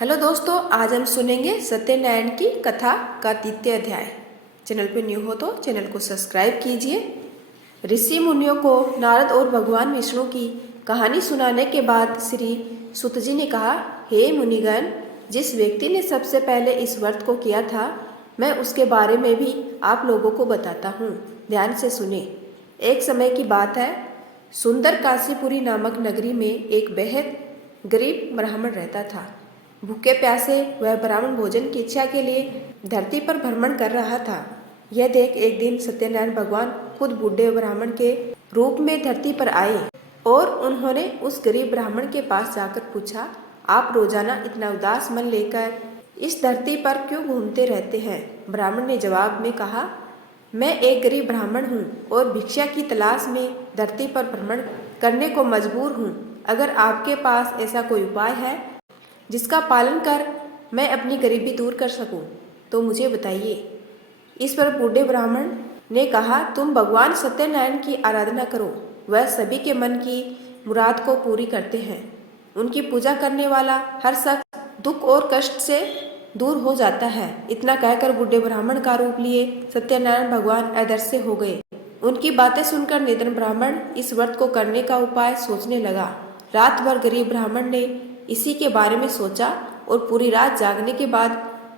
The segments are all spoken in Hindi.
हेलो दोस्तों, आज हम सुनेंगे सत्यनारायण की कथा का 3वां अध्याय। चैनल पर न्यू हो तो चैनल को सब्सक्राइब कीजिए। ऋषि मुनियों को नारद और भगवान विष्णु की कहानी सुनाने के बाद श्री सुत जी ने कहा, हे मुनिगण, जिस व्यक्ति ने सबसे पहले इस व्रत को किया था, मैं उसके बारे में भी आप लोगों को बताता हूँ। ध्यान से सुने। एक समय की बात है, सुंदर काशीपुरी नामक नगरी में एक बेहद गरीब ब्राह्मण रहता था। भूखे प्यासे वह ब्राह्मण भोजन की इच्छा के लिए धरती पर भ्रमण कर रहा था। यह देख एक दिन सत्यनारायण भगवान खुद बूढ़े ब्राह्मण के रूप में धरती पर आए और उन्होंने उस गरीब ब्राह्मण के पास जाकर पूछा, आप रोजाना इतना उदास मन लेकर इस धरती पर क्यों घूमते रहते हैं? ब्राह्मण ने जवाब में कहा, मैं एक गरीब ब्राह्मण हूँ और भिक्षा की तलाश में धरती पर भ्रमण करने को मजबूर हूँ। अगर आपके पास ऐसा कोई उपाय है जिसका पालन कर मैं अपनी गरीबी दूर कर सकूं, तो मुझे बताइए। इस पर बूढ़े ब्राह्मण ने कहा, तुम भगवान सत्यनारायण की आराधना करो। वह सभी के मन की मुराद को पूरी करते हैं। उनकी पूजा करने वाला हर शख्स दुख और कष्ट से दूर हो जाता है। इतना कहकर बूढ़े ब्राह्मण का रूप लिए सत्यनारायण भगवान अदृश्य हो गए। उनकी बातें सुनकर निधन ब्राह्मण इस व्रत को करने का उपाय सोचने लगा। रात भर गरीब ब्राह्मण ने इसी के बारे में सोचा और पूरी रात जागने के बाद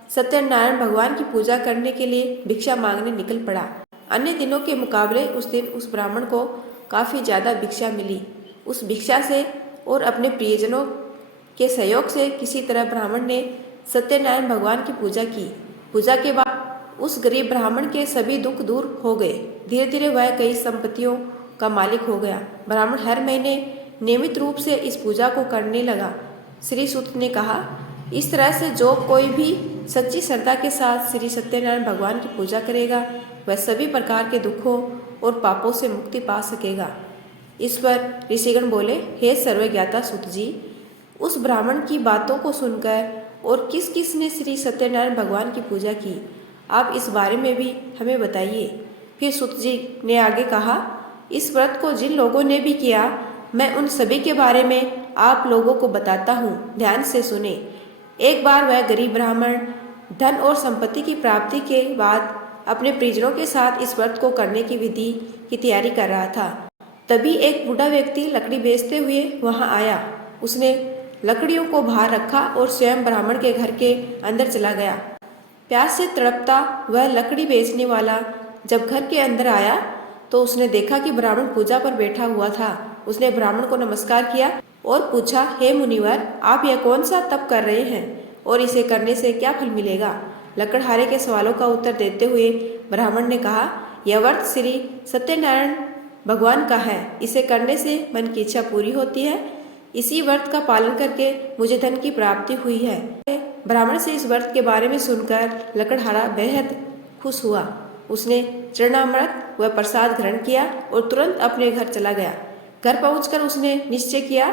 सत्यनारायण भगवान की पूजा करने के लिए भिक्षा मांगने निकल पड़ा। अन्य दिनों के मुकाबले उस दिन उस ब्राह्मण को काफी ज्यादा भिक्षा मिली। उस भिक्षा से और अपने प्रियजनों के सहयोग से किसी तरह ब्राह्मण ने सत्यनारायण भगवान की पूजा की। पूजा के बाद उस गरीब ब्राह्मण के सभी दुख दूर हो गए। धीरे धीरे वह कई संपत्तियों का मालिक हो गया। ब्राह्मण हर महीने नियमित रूप से इस पूजा को करने लगा। श्री सूत ने कहा, इस तरह से जो कोई भी सच्ची श्रद्धा के साथ श्री सत्यनारायण भगवान की पूजा करेगा, वह सभी प्रकार के दुखों और पापों से मुक्ति पा सकेगा। इस पर ऋषिगण बोले, हे सर्वज्ञाता सूत जी, उस ब्राह्मण की बातों को सुनकर और किस किस ने श्री सत्यनारायण भगवान की पूजा की, आप इस बारे में भी हमें बताइए। फिर सूत जी ने आगे कहा, इस व्रत को जिन लोगों ने भी किया, मैं उन सभी के बारे में आप लोगों को बताता हूँ। ध्यान से सुने। एक बार वह गरीब ब्राह्मण धन और संपत्ति की प्राप्ति के बाद अपने परिजनों के साथ इस व्रत को करने की विधि की तैयारी कर रहा था। तभी एक बूढ़ा व्यक्ति लकड़ी बेचते हुए वहां आया। उसने लकड़ियों को बाहर रखा और स्वयं ब्राह्मण के घर के अंदर चला गया। प्यास से तड़पता वह लकड़ी बेचने वाला जब घर के अंदर आया तो उसने देखा कि ब्राह्मण पूजा पर बैठा हुआ था। उसने ब्राह्मण को नमस्कार किया और पूछा, हे मुनिवर, आप यह कौन सा तप कर रहे हैं और इसे करने से क्या फल मिलेगा? लकड़हारे के सवालों का उत्तर देते हुए ब्राह्मण ने कहा, यह व्रत श्री सत्यनारायण भगवान का है। इसे करने से मन की इच्छा पूरी होती है। इसी व्रत का पालन करके मुझे धन की प्राप्ति हुई है। ब्राह्मण से इस व्रत के बारे में सुनकर लकड़हारा बेहद खुश हुआ। उसने चरणामृत व प्रसाद ग्रहण किया और तुरंत अपने घर चला गया। घर पहुंचकर उसने निश्चय किया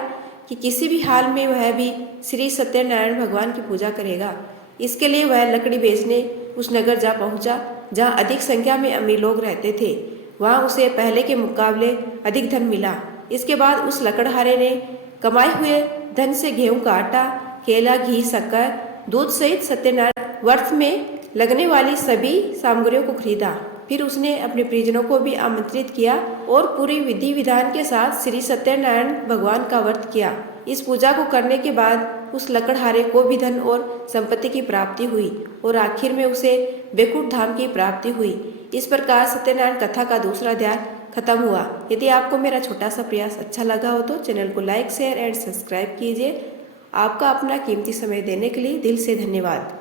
कि किसी भी हाल में वह भी श्री सत्यनारायण भगवान की पूजा करेगा। इसके लिए वह लकड़ी बेचने उस नगर जा पहुंचा जहां अधिक संख्या में अमीर लोग रहते थे। वहां उसे पहले के मुकाबले अधिक धन मिला। इसके बाद उस लकड़हारे ने कमाए हुए धन से गेहूं का आटा, केला, घी, शक्कर, दूध सहित सत्यनारायण व्रत में लगने वाली सभी सामग्रियों को खरीदा। फिर उसने अपने परिजनों को भी आमंत्रित किया और पूरी विधि विधान के साथ श्री सत्यनारायण भगवान का व्रत किया। इस पूजा को करने के बाद उस लकड़हारे को भी धन और संपत्ति की प्राप्ति हुई और आखिर में उसे बैकुंठ धाम की प्राप्ति हुई। इस प्रकार सत्यनारायण कथा का 2वां अध्याय खत्म हुआ। यदि आपको मेरा छोटा सा प्रयास अच्छा लगा हो तो चैनल को लाइक, शेयर एंड सब्सक्राइब कीजिए। आपका अपना कीमती समय देने के लिए दिल से धन्यवाद।